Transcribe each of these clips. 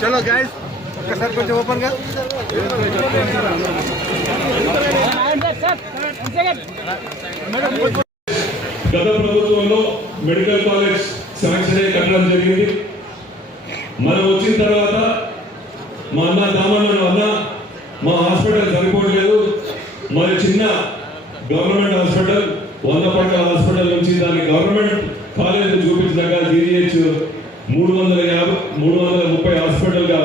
చలో గాయస్ ఒక్కసారి కొంచెం ఓపెన్గా. గత ప్రభుత్వంలో మెడికల్ కాలేజ్ శాంక్షన్ అయ్యి కట్టడం జరిగింది. మనం వచ్చిన తర్వాత మా అన్న దామన్న అన్న మా హాస్పిటల్ సరిపోవట్లేదు. మరి చిన్న గవర్నమెంట్ హాస్పిటల్ వంద పట్ల హాస్పిటల్ నుంచి దాన్ని గవర్నమెంట్ కాలేజ్ చూపించినాక జీజీహెచ్ మూడు వందల యాభై మూడు వందల ముప్పై హాస్పిటల్గా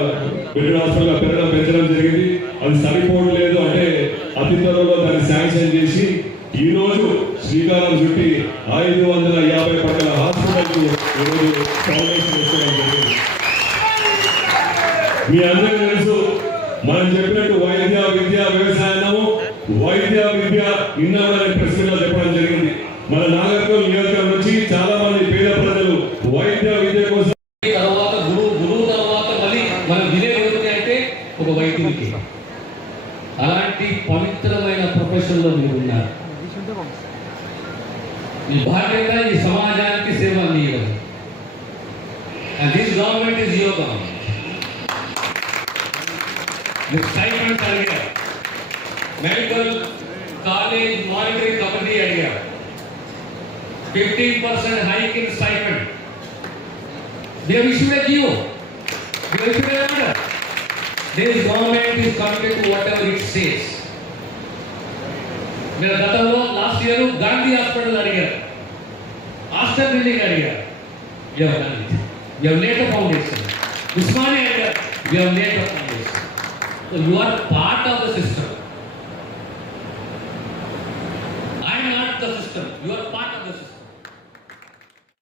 బెడ్ హాస్పిటల్ పెరగడం పెంచడం జరిగింది. అది సరిపోవట్లేదు అంటే అతి త్వరలో దాన్ని శాంక్షన్ చేసి ఈ రోజు శ్రీకారం చుట్టి ఐదు వందల యాభై పట్ల హాస్పిటల్ ఈరోజు ఫౌండేషన్ వేసుకోవడం జరిగింది. మీ అందరికీ తెలుసు మనం చెప్పినట్టు వైద్య విద్య వ్యవసాయము వైద్య విద్య ఇన్నవరని ప్రశ్నగా చెప్పడం జరిగింది. మన నాగరికం నియోజకవర్గం నుంచి చాలా మంది పేద ప్రజలు వైద్య విద్య కోసం తర్వాత గురువు గురువు తర్వాత మళ్ళీ మనం వినేది అంటే ఒక వైద్యునికి. అలాంటి పవిత్రమైన ప్రొఫెషన్లో మీరు ఉన్నారు. ఈ బాధ్యత ఈ సమాజానికి సేవ అందించడం and this government is your government మీకు స్టైపెండ్స్ అడిగారు మెడికల్ కాలేజ్ మానిటరింగ్ కమిటీ అడిగారు fifteen percent hike in stipend They have issued a GO. They have issued an order. This government is committed to whatever it says. మీరు గతంలో last year Gandhi hospital అడిగారు hostel building అడిగారు you have done it you have laid foundation Osmania అడిగారు you have laid foundation so you are part of the system the system. You are part of the system.